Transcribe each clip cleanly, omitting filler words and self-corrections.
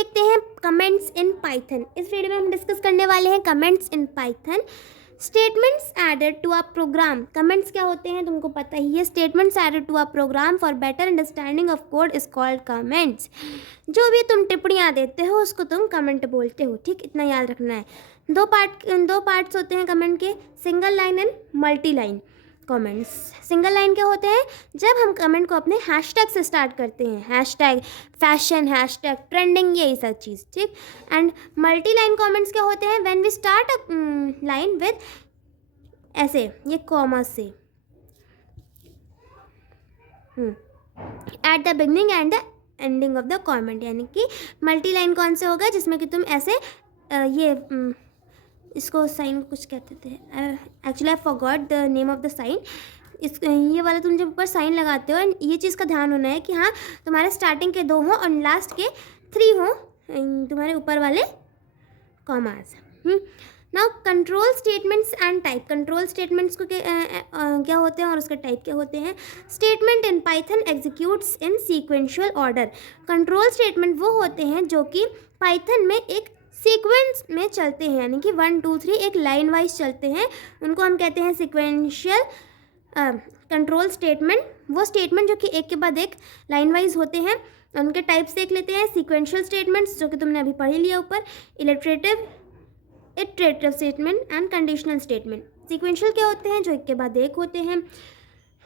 देखते हैं comments in Python. इस वीडियो में हम डिस्कस करने वाले हैं comments in Python. Statements added to a program. Comments क्या होते हैं तुमको पता ही है। Statements added to a program for better understanding of code is called comments. जो भी तुम टिप्पणियाँ देते हो उसको तुम कमेंट बोलते हो, ठीक, इतना याद रखना है। दो पार्ट्स होते हैं कमेंट के, single line and multi line comments. Single line क्या होते हैं, जब हम कमेंट को अपने हैशटैग से स्टार्ट करते हैं, हैशटैग फैशन, हैशटैग ट्रेंडिंग, यही सब चीज़, ठीक। एंड मल्टी लाइन कमेंट्स क्या होते हैं, when we start a line with ऐसे ये कॉमा से at the beginning and the ending of the comment. यानी कि मल्टी लाइन कौन से होगा, जिसमें कि तुम ऐसे इसको साइन कुछ कहते थे, actually I forgot the name of the sign. ये वाला तुम जब ऊपर साइन लगाते हो, एंड ये चीज़ का ध्यान होना है कि हाँ तुम्हारे स्टार्टिंग के 2 हों और लास्ट के 3 हों तुम्हारे ऊपर वाले commas. Now control statements and type. Control statements को क्या होते हैं और उसके टाइप क्या होते हैं। Statement in Python executes in sequential order. Control statement वो होते हैं जो कि पाइथन में एक सीक्वेंस में चलते हैं, यानी कि 1 2 3 एक लाइन वाइज चलते हैं, उनको हम कहते हैं सीक्वेंशियल कंट्रोल स्टेटमेंट। वो स्टेटमेंट जो कि एक के बाद एक लाइन वाइज होते हैं। उनके टाइप्स देख लेते हैं। सीक्वेंशियल स्टेटमेंट्स जो कि तुमने अभी पढ़ ही लिया ऊपर, iterative statement and conditional statement. Sequential क्या होते हैं, जो एक के बाद एक होते हैं।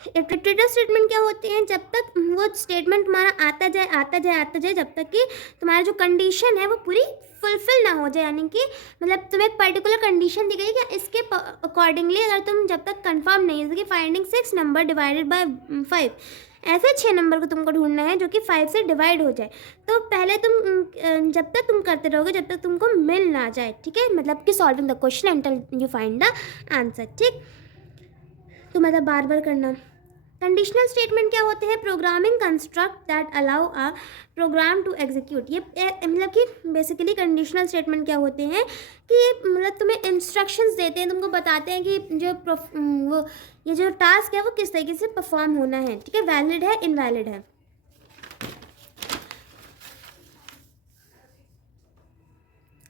इटरेटिव स्टेटमेंट क्या होते हैं, जब तक वो स्टेटमेंट तुम्हारा आता जाए जब तक कि तुम्हारा जो कंडीशन है वो पूरी फुलफिल ना हो जाए। यानी कि मतलब तुम्हें एक पर्टिकुलर कंडीशन दी गई कि इसके अकॉर्डिंगली अगर तुम जब तक कंफर्म नहीं, जैसे कि फाइंडिंग 6 नंबर डिवाइडेड बाय 5, ऐसे 6 नंबर को तुमको ढूंढना है जो कि 5 से डिवाइड हो जाए। तो पहले तुम जब तक तुम करते रहोगे जब तक तुमको मिल ना जाए, ठीक है, मतलब कि solving the question until you find the answer, ठीक। तो मतलब बार बार करना। कंडीशनल स्टेटमेंट क्या होते हैं, programming construct that allow a program to execute. ये मतलब कि बेसिकली कंडीशनल स्टेटमेंट क्या होते हैं कि मतलब तुम्हें इंस्ट्रक्शंस देते हैं, तुमको बताते हैं कि ये जो टास्क है वो किस तरीके से परफॉर्म होना है, ठीक है, वैलिड है इनवैलिड है।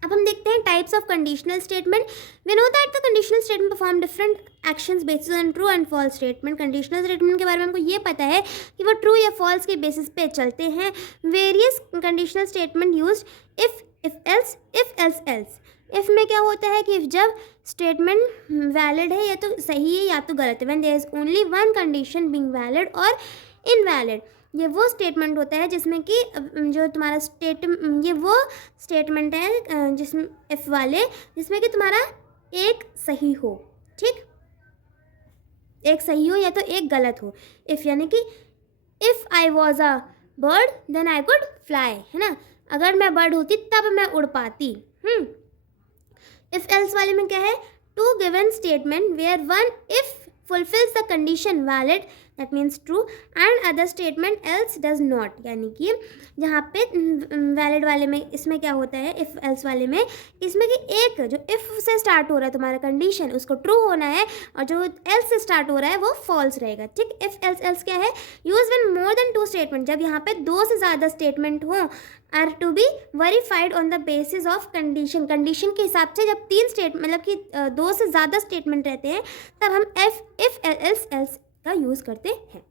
अब हम देखते हैं types of conditional statement. We know that the conditional statement perform different actions based on true and false statement. Conditional statement के बारे में हमको ये पता है कि वो ट्रू या फॉल्स के बेसिस पे चलते हैं। Various conditional statement used if else else. If में क्या होता है कि जब स्टेटमेंट वैलिड है या तो सही है या तो गलत है, when there is only one condition being valid और इनवैलिड। ये वो स्टेटमेंट होता है जिसमें कि जो तुम्हारा ये वो स्टेटमेंट है जिसमें इफ वाले, जिसमें कि तुम्हारा एक सही हो, ठीक, एक सही हो या तो एक गलत हो। इफ यानी कि if I was a bird then I could fly, है ना, अगर मैं बर्ड होती तब मैं उड़ पाती। इफ एल्स वाले में क्या है, two given statement where one if fulfills the condition valid that means true and other statement else does not। यानी कि जहाँ पे वैलिड वाले में इसमें क्या होता है, इफ़ एल्स वाले में इसमें कि एक जो इफ़ से स्टार्ट हो रहा है तुम्हारा कंडीशन उसको ट्रू होना है और जो एल्स से स्टार्ट हो रहा है वो फॉल्स रहेगा, ठीक। इफ़ एल्स क्या है, use when more than 2 statement, जब यहाँ पे 2 से ज़्यादा स्टेटमेंट हो, are to be verified on the basis of condition. Condition के हिसाब से जब 3 मतलब कि 2 से ज़्यादा स्टेटमेंट रहते हैं तब हम इफ़ एल्स का यूज़ करते हैं।